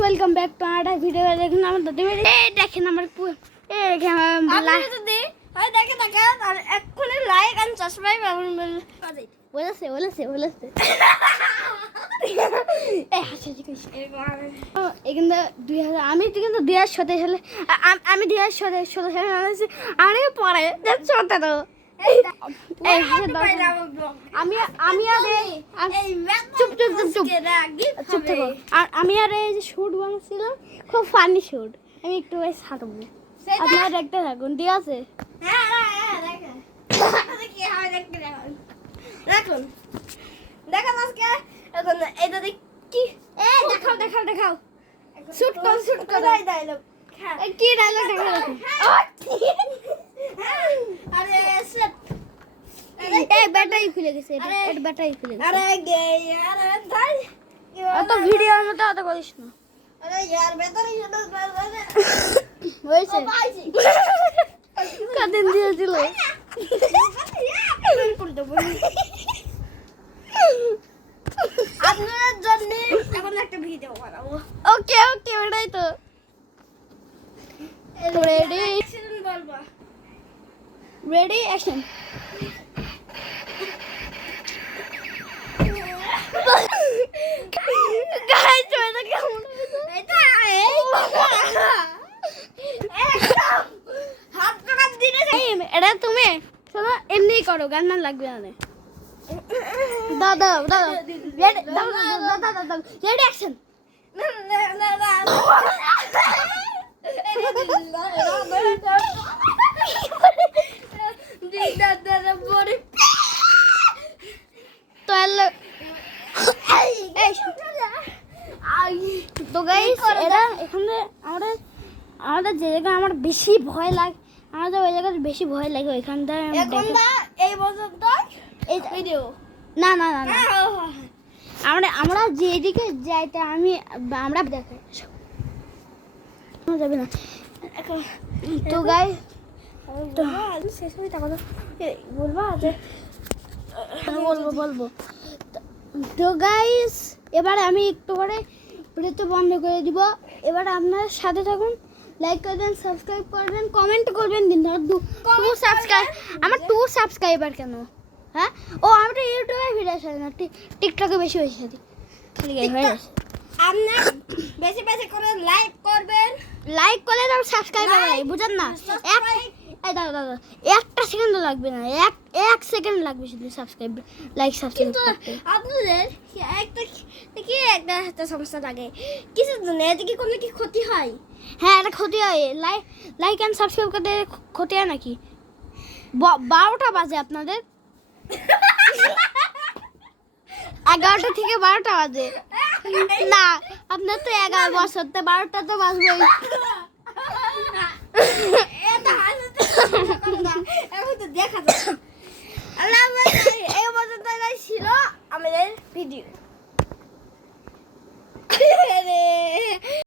Welcome back to another video. দেখুন আমার দাদি ভাই দেখেন আমার দেখেন আর এক্ষুনি লাইক আর সাবস্ক্রাইব বলেছে এখানে 2000 আমি কিন্তু 2017 সালে আমি 2017 সালে আমি পরে চলতে তো আমি আর এই যে শুট বানাচ্ছিলাম খুব ফানি শুট। আমি একটু ছাড়বো, আপনারা দেখতে থাকুন, ঠিক আছে? দেখুন দেখুন আজকে এটা কি দেখাও শুট করো ডায়লগ কি ডায়লগ দেখাও। আরে সেট এই ব্যাটারি খুলে গেছে, এটা ব্যাটারি খুলে গেছে। আরে ভাই অত ভিডিওর মতো অত করিস না। আরে यार ব্যাটারি হইছে কাদিন দিয়েছিল আপনাদের জন্য এখন একটা ভিডিও বানাবো। ওকে ওটাই তো রেডি বলবা রেডি অ্যাকশন। গাইস এটা কেমন এটা তুমি শোনো, এমনি করো, গান না লাগবে না। দাদা রেডি অ্যাকশন। তো গাইস এরা এখানে আমাদের যে জায়গা আমার বেশি ভয় লাগে, আমাদের ওই জায়গায় বেশি ভয় লাগে ওইখানটা এই পর্যন্ত এই ভিডিও না আমরা যেদিকে যাইতে আমরা দেখো যাবে না। তো গাইস তো শেষ হয়ে কথা বলবা যে বলবো তো গাইস এবারে আমি একটু করে ভিডিও বন্ধ করে দিব। এবারে আপনার সাথে থাকুন, লাইক করবেন, সাবস্ক্রাইব করবেন, কমেন্ট করবেন। দিন আমার 2 সাবস্ক্রাইবার কেন? হ্যাঁ ও আমরা ইউটিউবে ভিডিও ছাড়ি না, টিকটকে বেশি ছাড়ি। আপনি বেশি করে লাইক করবেন, লাইক করলে তো সাবস্ক্রাইব হবে, বুঝেন না? দাদা একটা সেকেন্ড লাগবে না, এক সেকেন্ড লাগবে শুধু সাবস্ক্রাইব করতে। আপনাদের একটা সমস্যা লাগে কিছু জন্য, এতে কি কোনো কি ক্ষতি হয়? হ্যাঁ এটা ক্ষতি হয়, লাইক অ্যান্ড সাবস্ক্রাইব করতে ক্ষতি হয় নাকি? 12টা বাজে আপনাদের 11টা থেকে 12টা বাজে না, আপনার তো 11 বছর, তো 12টা তো বাজবেই। দেখা যায় এই পর্যন্ত ছিল আমাদের ভিডিও।